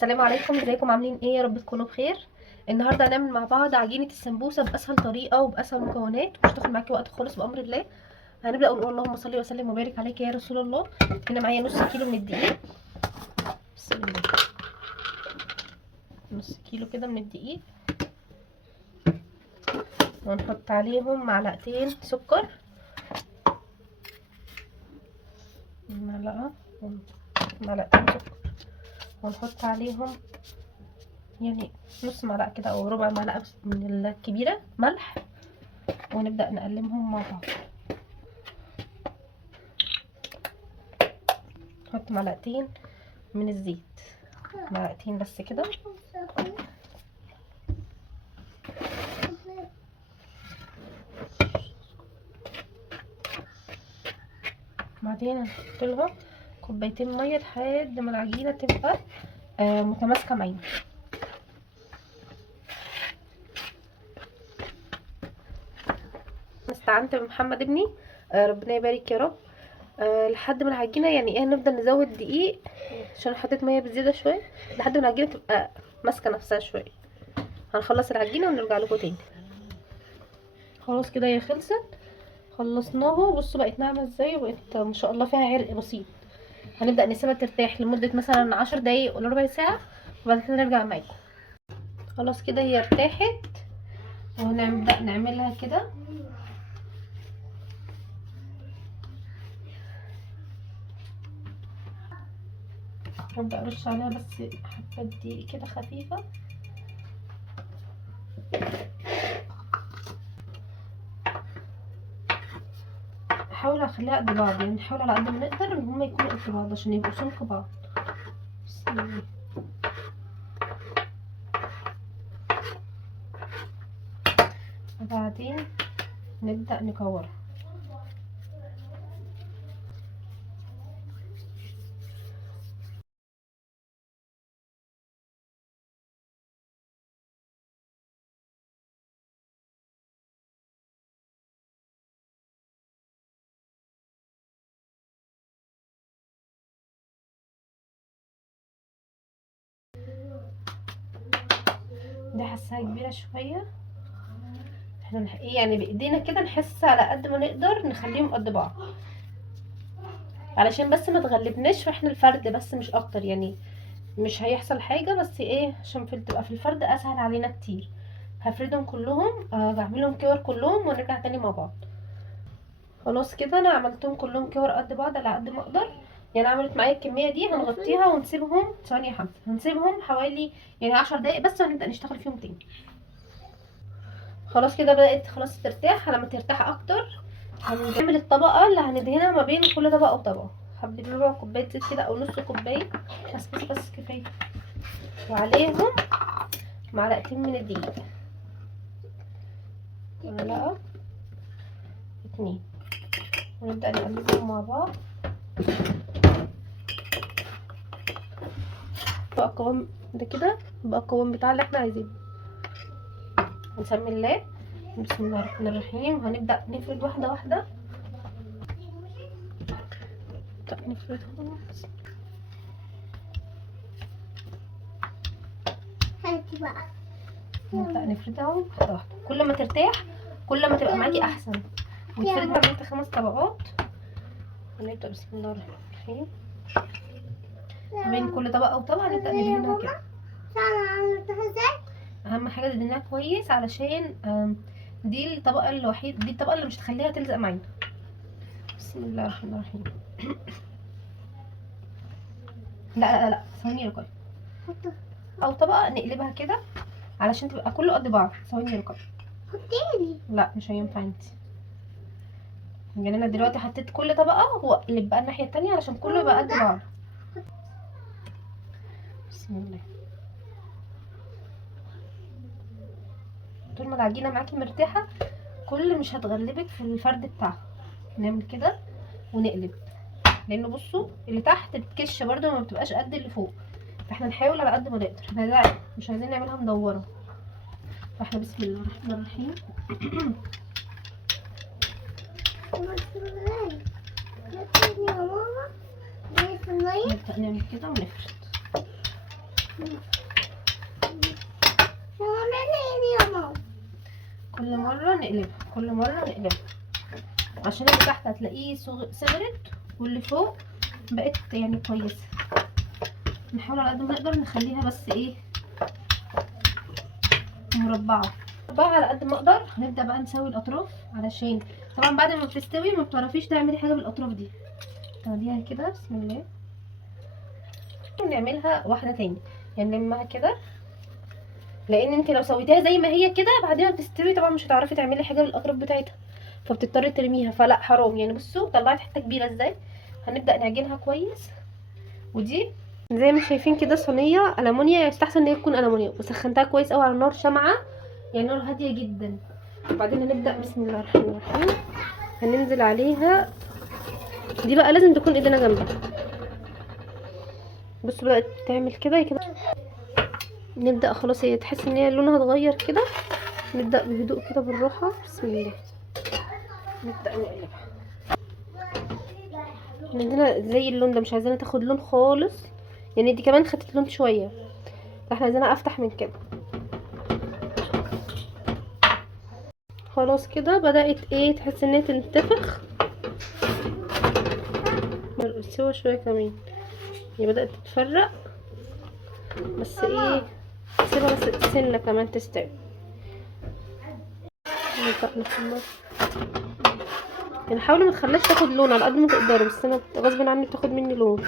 السلام عليكم، ازيكم عاملين ايه؟ يا رب تكونوا بخير. النهارده هنعمل مع بعض عجينه السمبوسه باسهل طريقه وباسهل مكونات، مش هتاخد معاكي وقت خالص بامر الله. هنبدا ونقول اللهم صل وسلم وبارك عليك يا رسول الله. هنا معايا نص كيلو من الدقيق. بسم الله. نص كيلو كده من الدقيق، ونحط عليهم معلقتين سكر، معلقتين سكر، ونحط عليهم يعني نص معلقه كده او ربع معلقه من الكبيره ملح، ونبدا نقلبهم مع بعض. نحط معلقتين من الزيت، معلقتين بس كده، بعدين هنحط لها كوبايتين ميه لحد ما العجينه تبقى متماسكه معانا. استعنت بمحمد ابني، ربنا يبارك يا رب. لحد ما العجينه يعني ايه، نفضل نزود دقيق عشان حطيت ميه بزياده شويه لحد ما العجينه تبقى ماسكه نفسها شويه. هنخلص العجينه ونرجع لكم تاني. خلاص كده هي خلصت، خلصناها. بصوا بقت ناعمه ازاي، وبقت ما شاء الله فيها عرق بسيط. هنبدا نسيبها ترتاح لمده مثلا 10 دقايق ولا ربع ساعه، وبعد كده نرجع معاكم. خلاص كده هي ارتاحت، وهنبدا نعملها كده. هبدا ارش عليها بس حبه دقيق كده خفيفه. احاول اخليها قد بعض، يعني نحاول على قد ما نقدر ان هما يكونوا قد بعض عشان يبقوا سمك بعض. بسم الله. وبعدين نبدا نكورها. دي حاساها كبيره شويه، احنا ايه يعني بايدينا كده نحس على قد ما نقدر نخليهم قد بعض، علشان بس ما تغلبناش واحنا الفرد بس مش اكتر. يعني مش هيحصل حاجه، بس ايه عشان تبقى في الفرد اسهل علينا كتير. هفردهم كلهم، بعملهم كور كلهم ونرجع تاني مع بعض. خلاص كده انا عملتهم كلهم كور قد بعض على قد ما اقدر. يعني عملت معايا الكميه دي، هنغطيها ونسيبهم ثواني يا حمزه، هنسيبهم حوالي يعني 10 دقايق بس، وهنبدا نشتغل فيهم تاني. خلاص كده بدات خلاص ترتاح. لما ترتاح اكتر هنعمل الطبقه اللي هندهنها ما بين كل طبقه وطبقه. هبدأ بربع كوبايه زيت كده او نص كوبايه، بس كفايه، وعليهم معلقتين من الدقيق، معلقه اتنين، ونبدأ نقلبهم مع بعض. بقى القوام ده كده، بقى القوام بتاع اللي احنا عايزينه. هنسمي الله، بسم الله الرحمن الرحيم. هنبدأ نفرد واحدة واحدة، نفردهم. نبدأ نفردهم واحدة واحدة، كل ما ترتاح كل ما تبقى معاكي احسن. ونفرد. عملت 5 طبقات. هنبدأ بسم الله الرحمن الرحيم، بين كل طبقة وطبقة نبدأ ندهنها كده. اهم حاجة تدهنها كويس، علشان دي الطبقة الوحيدة، دي الطبقة اللي مش هتخليها تلزق معانا. بسم الله الرحمن الرحيم. لا ثواني يا رقية، او طبقة نقلبها كده علشان تبقى كله قد بعض. ثواني يا رقية، لا مش هينفع انت. يعني انا دلوقتي حطيت كل طبقة واقلب بقى الناحية التانية علشان كله يبقى قد بعض. بسم الله. طول ما العجينة معاكي مرتاحة كل مش هتغلبك في الفرد بتاعها. نعمل كده ونقلب، لان بصوا اللي تحت بتكش برده ما بتبقاش قد اللي فوق، فاحنا نحاول على قد ما نقدر. احنا مش عايزين نعملها مدوره، فاحنا بسم الله الرحمن الرحيم. نبدأ نعمل كده ونفرد. كل مرة نقلبها، كل مرة نقلبها، عشان اللي تحت هتلاقيه صغرت واللي فوق بقت يعني كويسة. نحاول على قد ما نقدر نخليها بس ايه مربعة على قد ما اقدر. هنبدأ بقى نسوي الاطراف، علشان طبعا بعد ما بتستوي ما بتعرفيش تعملي حاجة بالاطراف دي. تاخديها كده بسم الله ونعملها واحدة تاني، يعني نلمها كده، لان انت لو سويتيها زي ما هي كده بعدين بتستوي طبعا مش هتعرفي تعملي حاجة بالاطراف بتاعتها، فبتضطري ترميها، فلا حرام يعني. بصوا طلعت حتة كبيرة ازاي. هنبدأ نعجنها كويس. ودي زي ما شايفين كده صينيه المونيا، يستحسن ان هي تكون المونيا، وسخنتها كويس قوي على نار شمعه، يعني نار هاديه جدا. وبعدين هنبدا بسم الله الرحمن الرحيم هننزل عليها. دي بقى لازم تكون ايدينا جنبها. بصوا بدات تعمل كده كده. نبدا خلاص هي تحس ان هي لونها اتغير كده، نبدا بهدوء كده بالراحه بسم الله نبدا نقلبها. عندنا زي اللون ده مش عايزينها تاخد لون خالص، يعني دي كمان خدت لون شويه، فاحنا عايزينها افتح من كده. خلاص كده بدأت ايه تحس ان هي تنتفخ سوا شوية كمان، هي بدأت تتفرق بس ايه سيبها بس سنة كمان تستوي. نبدأ نحمر، يعني حاولوا ما تخليش تاخد لون على قد ما تقدروا، بس انا غصب عني بتاخد مني لون.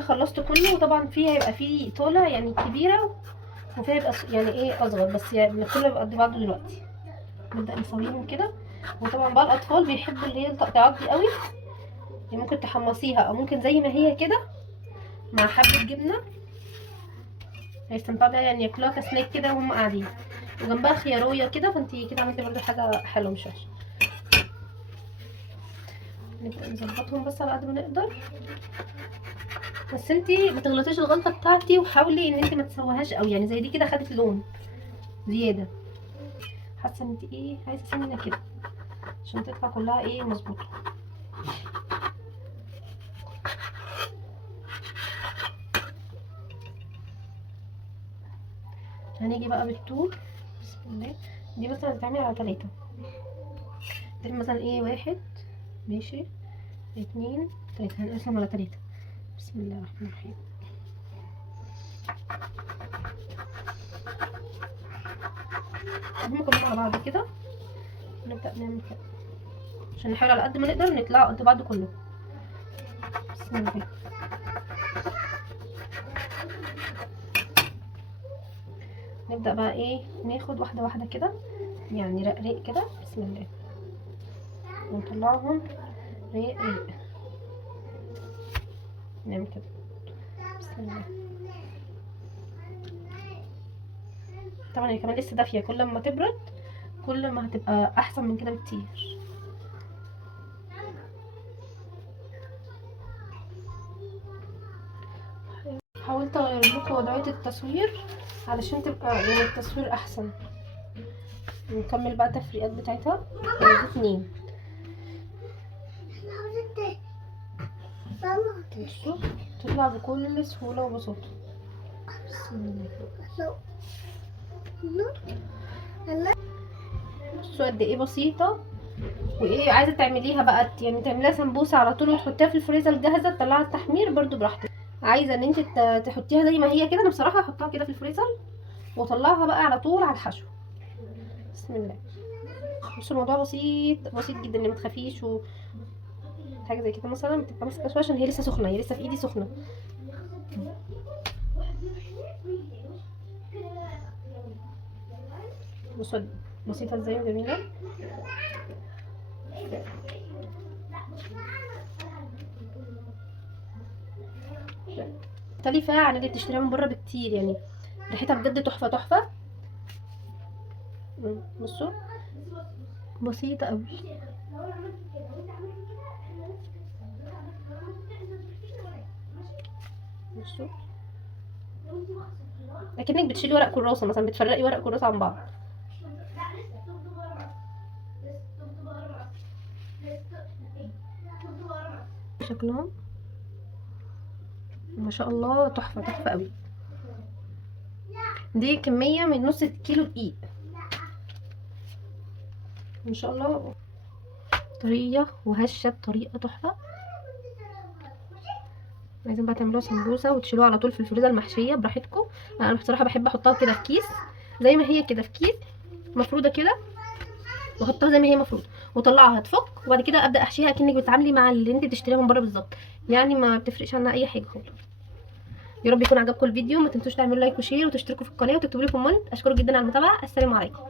خلصت كله، وطبعا فيها هيبقى فيه طالع يعني كبيرة، وفيها يبقى يعني ايه اصغر، بس يعني كله يبقى قد بعضه دلوقتي. نبدأ نسويهم كده. وطبعا بقى الاطفال بيحبوا اللي هي التقطيعات دي قوي، يعني ممكن تحمصيها او ممكن زي ما هي كده مع حبة جبنة هيستمتعوا بيها، يعني ياكلوها كسناك كده وهم قاعدين، وجنبها خيارويه كده، فانتي كده عملتي برضو حاجة حلوة مش وحشة. نبدأ نظبطهم بس على قد ما نقدر، بس انتي ما تغلطيش الغلطة بتاعتي، وحاولي ان انتي ما تسويهاش قوي، يعني زي دي كده خدت لون زيادة، حاسة ان انتي ايه عايزة سنة كده عشان تطلع كلها ايه مظبوطة. هنيجي بقى بالطول بسم الله. دي مثلا هتتعمل على 3، دي مثلا ايه 1 ماشي 2 3، هنقسم على 3 بسم الله الرحمن الرحيم. هم كلهم على بعض كده، نبدأ نعمل كده عشان نحاول على قد ما نقدر نطلع قد بعض كله بسم الله. نبدأ بقى ايه ناخد واحدة واحدة كده، يعني رق كده بسم الله، ونطلعهم رق نعمل كده بسم الله. طبعا هي كمان لسه دافية، كل ما تبرد كل ما هتبقى احسن من كده بكتير. حاولت اغير لكم وضعية التصوير علشان تبقى يعني التصوير احسن. نكمل بقى التفريقات بتاعتها، يعني دي 2 بصوا تطلع بكل سهولة وبساطة بسم الله. بصوا قد ايه بسيطة، وايه عايزة تعمليها بقى يعني تعمليها سمبوسة على طول وتحطيها في الفريزر جاهزة تطلعها التحمير برضو براحتك. عايزة ان انت تحطيها زي ما هي كده، انا بصراحة هحطها كده في الفريزر واطلعها بقى على طول على الحشو بسم الله. بصوا الموضوع بسيط بسيط جدا، ما تخافيش. حاجه زي كده مثلا بتبقى ماسكه شويه عشان هي لسه سخنه، هي لسه في ايدي سخنه. بصوا بسيطه ازاي وجميله. مختلفه عن اللي بتشتريها من بره بكتير، يعني ريحتها بجد تحفه تحفه. بصوا بسيطه قوي. بصوا اكنك بتشيلي ورق كراسه مثلا، بتفرقي ورق كراسه عن بعض. شكلهم ما شاء الله تحفه تحفه قوي. دي كميه من نص كيلو دقيق ان شاء الله، طريه وهشه بطريقه تحفه. عايزين بقى تعملوها سمبوسه وتشيلوها على طول في الفريزر محشيه براحتكم. انا بصراحه بحب احطها كده في كيس زي ما هي كده، في كيس مفروده كده، واحطها زي ما هي مفروده واطلعها هتفك، وبعد كده ابدا احشيها كأنك بتتعاملي مع اللي انت بتشتريها من بره بالظبط، يعني ما بتفرقش عنها اي حاجه خالص. يا رب يكون عجبكم الفيديو، ما تنسوش تعملوا لايك وشير وتشتركوا في القناه وتكتبوا لي كومنت. اشكرك جدا على المتابعه، السلام عليكم.